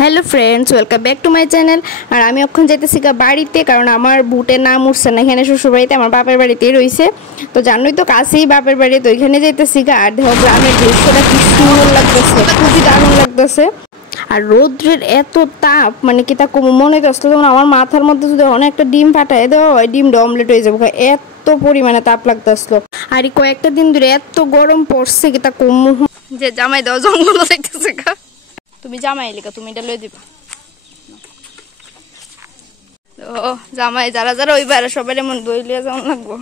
Hello friends, welcome back to my channel. আর আমি এখন যাইতেছি বাড়িতে, কারণ আমার বুটের নাম উঠছে না এখানে শ্বশুর বাড়িতে, আমার বাপের বাড়িতেই রয়েছে। তো জানোই তো কাছেই বাপের বাড়ি, তো ওইখানে যাইতেছি। আর দেখো গ্রামের দৃশ্যটা কি সুন্দর লাগতেছে, খুবই দারুণ লাগতেছে। আর রৌদ্রের এত তাপ, মানে কি তা মনে হচ্ছে যেমন আমার মাথার মধ্যে যদি অনেকটা ডিম ফাটায় দেওয়া হয়, ডিমটা অমলেট হয়ে যাবে, এত পরিমাণে তাপ লাগতেছিল। আর এই কয়েকটা দিন ধরে এত গরম পড়ছে কি তা কম যে জামাই দেওয়া জঙ্গল যাইতেছে। তুমি জামাই এলিকা, তুমি এটা লয়ে দিবা। ও জামাই যারা যারা ওই বাইরে সবাই এমন দই লিয়ে যেমন লাগবো।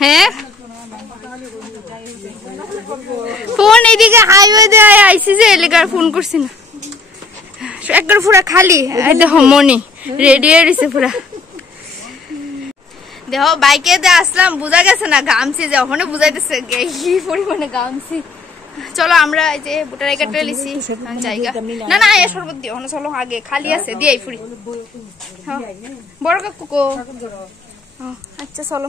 হ্যাঁ ফোন এইদিকে হাইওয়ে দিয়ে আইসি যে এলাকার ফোন করছি না, একবার পুরা খালি। দেখো মনি রেডি হয়ে রয়েছে পুরা। দেখো বাইকে দিয়ে আসলাম, বোঝা গেছে না গামছি, যে ওখানে বুঝাইতেছে কি পরিমাণে গামছি। চলো আমরা এই যে বুটার একাটা লিছি জায়গা, না না এ শরবত দিও ওখানে। চলো আগে খালি আছে দিয়ে ফুরি। বড় কাকু কো? আচ্ছা চলো।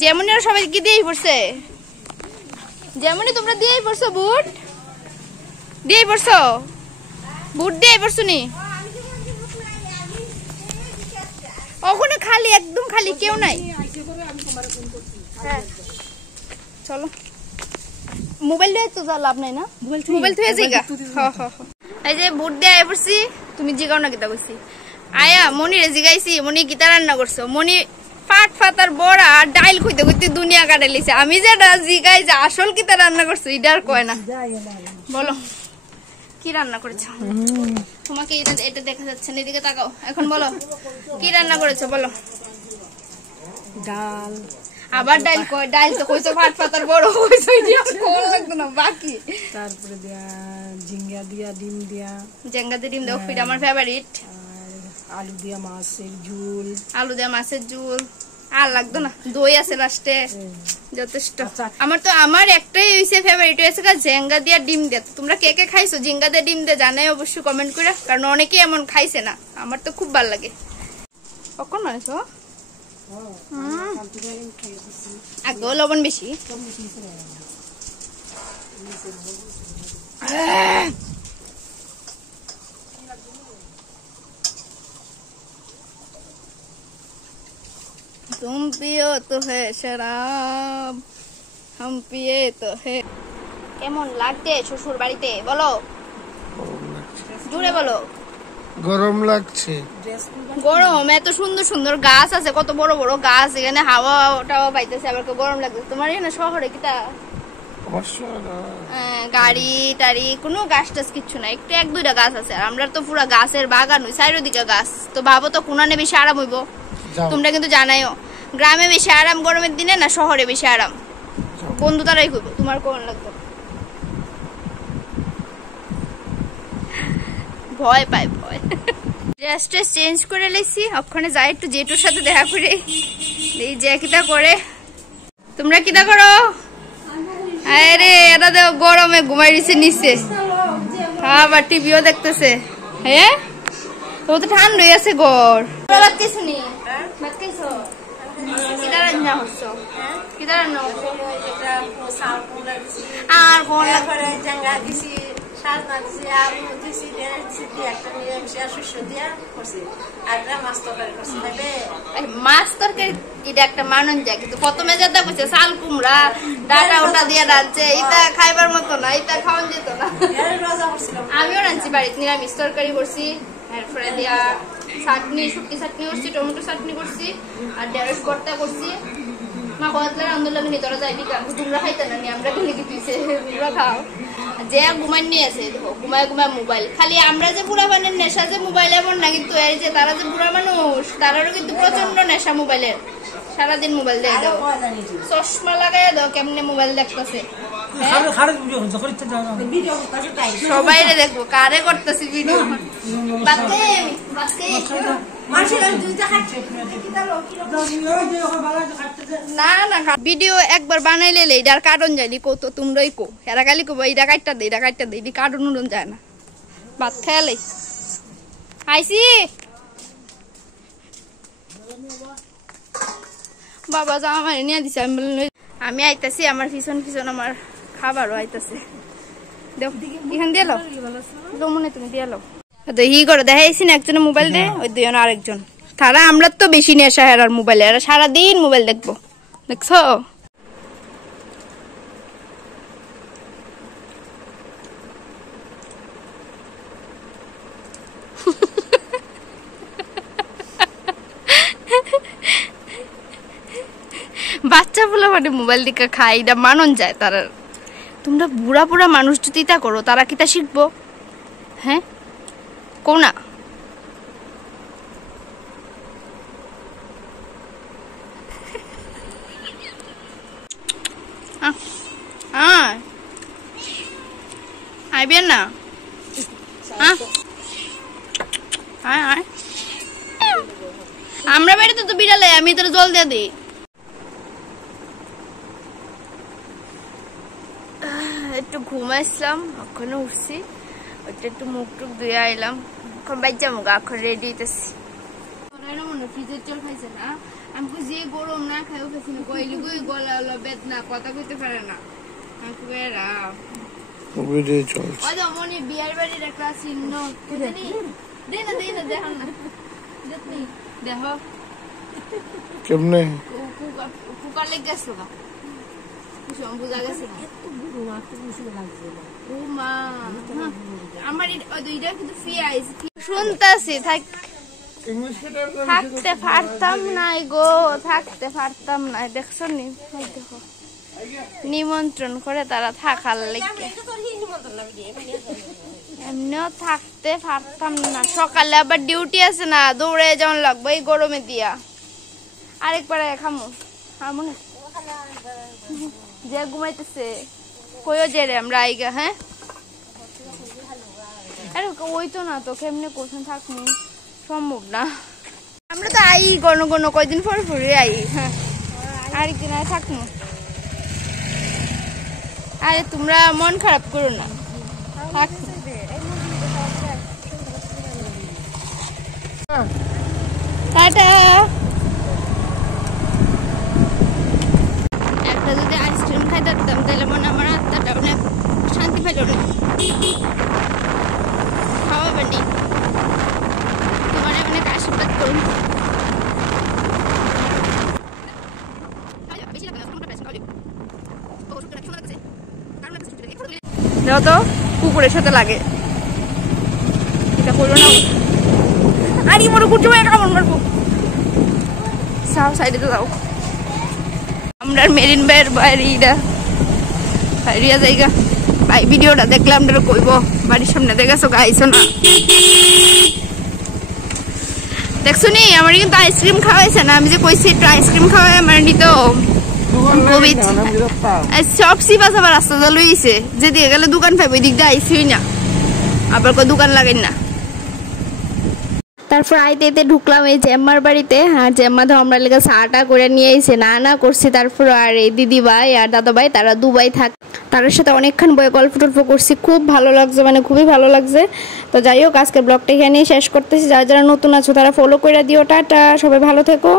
যেমনই সবাই কি দিয়েই পড়ছে, যেমনই তোমরা দিয়েই পড়ছো, বুট দিয়েই পড়ছো, বুট দিয়েই পড়ছো নি? ওখানে খালি, একদম খালি, কেউ নাই। হ্যাঁ চলো। মোবাইল দিয়ে তো যা লাভ নাই না, মোবাইল থুয়ে যাইগা। এই যে বুট দিয়ে আয় পড়ছি, তুমি জিগাও না কিতা কইছি। আয়া মনিরে জিগাইছি, মনি কিতা রান্না করছো? মনি ফাট ফাটার বড়া আর ডাইল কইতে কইতে দুনিয়া কাটে লিছে। আমি যেটা জিগাই যে আসল কিতা রান্না করছো এটা আর কয় না। বলো কি রান্না করেছো? তোমাকে এটা দেখা যাচ্ছে না, এদিকে তাকাও। এখন বলো কি রান্না করেছো, বলো। ডাল। আবার ডাইল কয়? ডাইল তো কইছো ফাট ফাটার বড় কইছো, এটা কোন লাগতো না বাকি। তারপরে দিয়া ঝিঙ্গা দিয়া ডিম দিয়া, জেঙ্গা দিয়ে ডিম দাও, এটা আমার ফেভারিট। আলু দিয়া মাছের ঝোল, আলু দিয়া মাছের ঝোল। আর লাগতো না, দই আছে লাস্টে, যথেষ্ট। আমার একটাই হইছে ফেভারিট, হইছে জেঙ্গা দিয়া ডিম দিয়া। তোমরা কে কে খাইছো জিঙ্গা দিয়ে ডিম দিয়ে জানাই অবশ্যই কমেন্ট করে, কারণ অনেকেই এমন খাইছে না। আমার তো খুব ভালো লাগে। কখন মানেছো? আগেও লবণ বেশি। तुम पियो तो है शराब, हम पिए तो है। কেমন লাগছে শ্বশুর বাড়িতে বলো, জুড়ে বলো। গরম লাগছে। গরম? এত সুন্দর সুন্দর গাছ আছে, কত বড় বড় গাছ, এখানে হাওয়া টাওয়া পাইতেছে, আবার গরম লাগতেছে। তোমার এখানে শহরে কিতা গাড়ি টাড়ি কোনো গাছ টাছ কিচ্ছু না, একটু এক দুইটা গাছ আছে। আর আমরা তো পুরা গাছের বাগান, হই চারিদিকে গাছ। তো ভাবো তো কোনানে বেশি আরাম হইব। তোমরা কিন্তু জানাইও গ্রামে বেশি আরাম গরমের দিনে না শহরে বেশি আরাম? বন্ধু তারাই কইব। তোমার কোন লাগবে? ভয় পায়, ভয়। ড্রেস ট্রেস চেঞ্জ করে লেছি, ওখানে যাই একটু জেঠুর সাথে দেখা করে এই যে কিতা করে। তোমরা কিতা করো? আরে এটা দেখো গরমে ঘুমাই দিছে নিচে, আবার টিভিও দেখতেছে। হ্যাঁ ও তো ঠান্ডা হয়ে আছে ঘর। লাগতেছ নি? কিতা রান্না হচ্ছে? কিতা রান্না হচ্ছে? আর কোন মাছ তরকারি এটা একটা মানন যায়, কিন্তু প্রথমে যেটা বলছে চাল কুমড়া ডাটা ওটা দিয়ে রাঁধছে, এটা খাইবার মতো না, এটা খাওয়ান যেত না। আমিও রাঁধছি বাড়িতে, নিরামিষ তরকারি করছি, এরপরে দিয়া চাটনি, শুটকি চাটনি করছি, টমেটো চাটনি করছি, আর ঢেঁড়স ভর্তা করছি। মা কতলা আন্দোলন নিয়ে তোরা যাইবি কারণ তোমরা খাইতে না, আমরা খেলে কি তুইছে, তোমরা খাও। যে ঘুমাই নিয়ে আছে দেখো, ঘুমায় ঘুমায় মোবাইল। খালি আমরা যে বুড়া বানের নেশা যে মোবাইল এমন না, কিন্তু এই যে তারা যে বুড়া মানুষ তারারও কিন্তু প্রচন্ড নেশা মোবাইলের। সারাদিন মোবাইল দেখে দাও, চশমা লাগাই দাও, কেমনে মোবাইল দেখতেছে। সবাই দেখবো কারে করতেছি ভিডিও। না না ভিডিও একবার বানাইলে এটার কারণ যায়নি কো, তো তোমরাই কো। এরা খালি কো এটা কাটটা দে, এটা কাটটা দে, এটি কারণ উড়ন যায় না। ভাত খেয়ালে আইসি বাবা জামা নিয়ে দিছে। আমি আইতাছি, আমার পিছন পিছন আমার খাবারও আইতাছে। এখান দিয়ে লো মনে তুমি দিয়ে লো হি করে দেখাইছি না একজনের মোবাইল দে ওই দুজন আরেকজন তারা আমরা তো বেশি নেশা আর মোবাইলে এরা সারাদিন মোবাইল দেখবো দেখছো বাচ্চা বলে মানে মোবাইল দিকে খাই এটা মানন যায় তারা তোমরা বুড়া বুড়া মানুষ যদি তা করো তারা কি তা শিখবো হ্যাঁ কো না আইবেন না আমরা বেড়ে তো বিড়ালে আমি তোর জল দিয়ে দিই একটু ঘুমাইছিলাম ওখানে উঠছি ওইটা একটু মুখ টুক ধুয়ে আইলাম এখন বাইর যাবো এখন রেডি হইতেছি মনে ফ্রিজের জল খাইছে না আমি যে গরম না খাইও খাইছি না কইলি কই গলা হলো বেদনা কথা কইতে পারে না আমি বেরা ভিডিও চলছে ওই তো মনি বিয়ার বাড়ির একটা চিহ্ন জানি দে না দেখো না দেখনি দেখো কেমনে কুকার লেগে গেছে না বুঝা গেছে না ও মা আমার দুইটা কিন্তু ফি আইছে শুনতাছি থাকতে পারতাম না গো থাকতে পারতাম না দেখছো নি দেখো নিমন্ত্রণ করে তারা থাকার লেগে এমনিও থাকতে পারতাম না সকালে আবার ডিউটি আছে না দৌড়ে যেমন লাগবে এই গরমে দিয়া আরেকবার খামো খামো যে ঘুমাইতেছে কইও যে রে আমরা আইগা হ্যাঁ আরে ওই তো না তো কেমনে কোথাও থাকনি সম্ভব না আমরা তো আই গণ গণ কয়দিন পর পরে আই হ্যাঁ আরেকদিন আয় থাকবো আরে তোমরা মন খারাপ করো না টাটা একটা যদি আইসক্রিম খাইতে পারতাম তাহলে মনে আমার আত্মাটা অনেক শান্তি পেল না খাওয়াবেনি তোমার অনেক আশীর্বাদ করুন দাও তো কুকুরের সাথে লাগে এটা করো না আরে মনে কুচু হয়ে কেমন মারবো সাও সাইডে তো যাও আমরা মেরিন ভাইয়ের বাড়িটা বাইরিয়া জায়গা ভাই ভিডিওটা দেখলাম আমরা কইব বাড়ির সামনে দেখেছো গাইছো না দেখছো নি আমার কিন্তু আইসক্রিম খাওয়াইছে না আমি যে কইছি একটু আইসক্রিম খাওয়াই আমার নিতো সব সিপা সাবা রাস্তা জল হয়েছে যেদিকে গেলে দোকান পাইব ওই দিক দিয়ে আইসি না আবার কই দোকান লাগাই না তারপর আইতে ঢুকলাম এই জেম্মার বাড়িতে আর জেম্মা তো আমরা লেগে চাটা করে নিয়ে এসে না করছি তারপর আর এই দিদি ভাই আর দাদা ভাই তারা দুবাই থাক তার সাথে অনেকক্ষণ বয়ে গল্প টল্প করছি খুব ভালো লাগছে মানে খুবই ভালো লাগছে তো যাই হোক আজকের ব্লগটা এখানেই শেষ করতেছি যারা যারা নতুন আছো তারা ফলো করে দিও টাটা সবাই ভালো থেকো